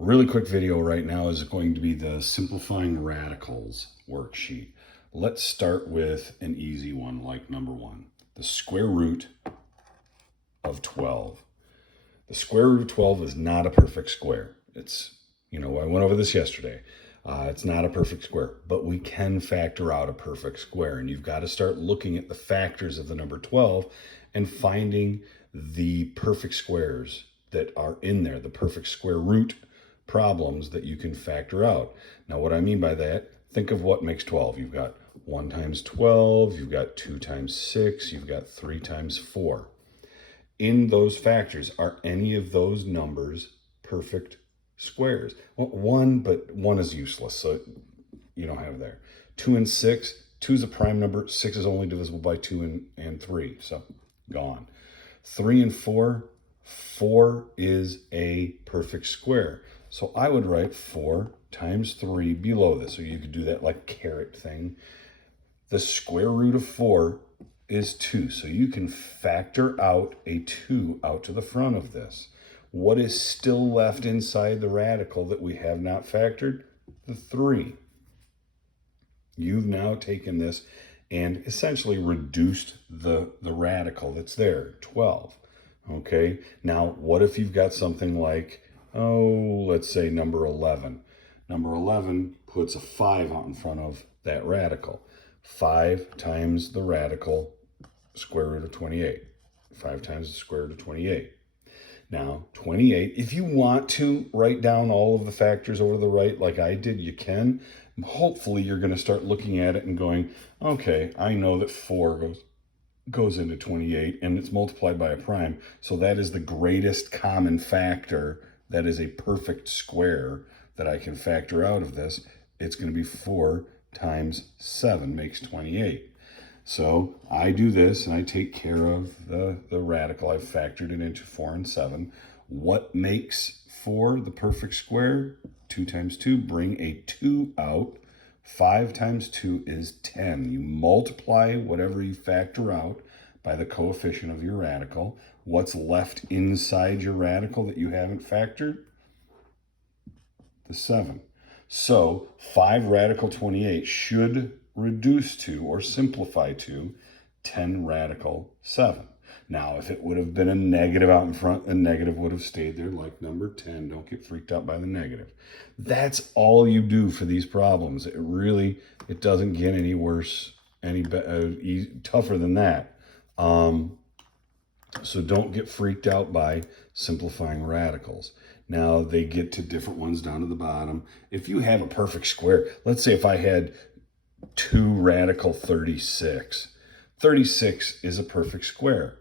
Really quick video right now is going to be the simplifying radicals worksheet. Let's start with an easy one like number 1, the square root of 12. The square root of 12 is not a perfect square. It's, I went over this yesterday. It's not a perfect square, but we can factor out a perfect square. And you've got to start looking at the factors of the number 12 and finding the perfect squares that are in there, the perfect square root problems that you can factor out. Now, what I mean by that, think of what makes 12. You've got 1 times 12, you've got 2 times 6, you've got 3 times 4. In those factors, are any of those numbers perfect squares? Well, 1, but 1 is useless, so you don't have there. 2 and 6, 2 is a prime number, 6 is only divisible by 2 and 3, so gone. 3 and 4, 4 is a perfect square. So I would write 4 times 3 below this. So you could do that like caret thing. The square root of 4 is 2. So you can factor out a 2 out to the front of this. What is still left inside the radical that we have not factored? The 3. You've now taken this and essentially reduced the radical that's there, 12. Okay, now what if you've got something like, let's say number 11. Number 11 puts a 5 out in front of that radical. 5 times the radical square root of 28. 5 times the square root of 28. Now, 28, if you want to write down all of the factors over to the right like I did, you can. Hopefully, you're going to start looking at it and going, okay, I know that 4 goes into 28 and it's multiplied by a prime. So that is the greatest common factor. That is a perfect square that I can factor out of this. It's going to be 4 times 7 makes 28. So I do this and I take care of the radical. I've factored it into 4 and 7. What makes 4 the perfect square? 2 times 2, bring a 2 out. 5 times 2 is 10. You multiply whatever you factor out by the coefficient of your radical. What's left inside your radical that you haven't factored? The 7. So 5 radical 28 should reduce to or simplify to 10 radical 7. Now, if it would have been a negative out in front, the negative would have stayed there like number 10. Don't get freaked out by the negative. That's all you do for these problems. It doesn't get any worse, tougher than that. So don't get freaked out by simplifying radicals. Now, they get to different ones down to the bottom. If you have a perfect square, let's say if I had 2 radical 36. 36 is a perfect square.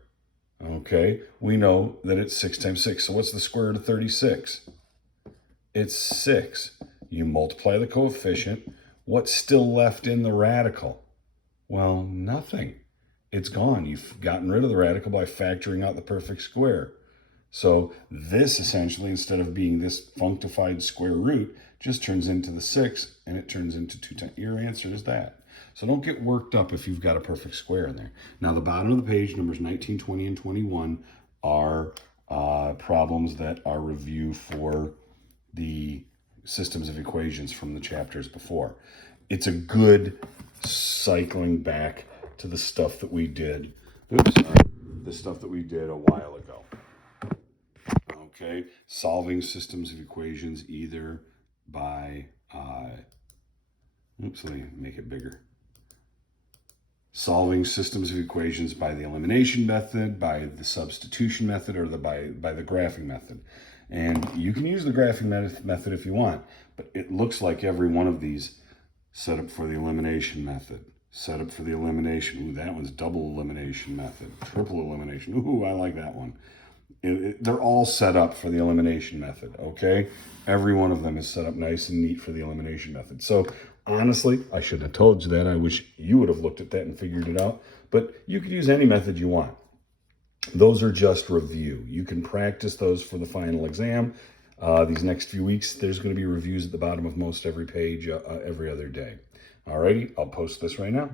Okay, we know that it's 6 times 6. So what's the square root of 36? It's 6. You multiply the coefficient. What's still left in the radical? Well, nothing. It's gone. You've gotten rid of the radical by factoring out the perfect square. So this essentially, instead of being this functified square root, just turns into the 6 and it turns into 2 times. Your answer is that. So don't get worked up if you've got a perfect square in there. Now, the bottom of the page, numbers 19, 20, and 21 are problems that are review for the systems of equations from the chapters before. It's a good cycling back to the stuff that we did. The stuff that we did a while ago. Okay, solving systems of equations either by, let me make it bigger. Solving systems of equations by the elimination method, by the substitution method, or by the graphing method. And you can use the graphing method if you want, but it looks like every one of these set up for the elimination method. Set up for the elimination. Ooh, that one's double elimination method. Triple elimination. Ooh, I like that one. They're all set up for the elimination method, okay? Every one of them is set up nice and neat for the elimination method. So honestly, I shouldn't have told you that. I wish you would have looked at that and figured it out. But you could use any method you want. Those are just review. You can practice those for the final exam. These next few weeks, there's going to be reviews at the bottom of most every page every other day. Alrighty, I'll post this right now.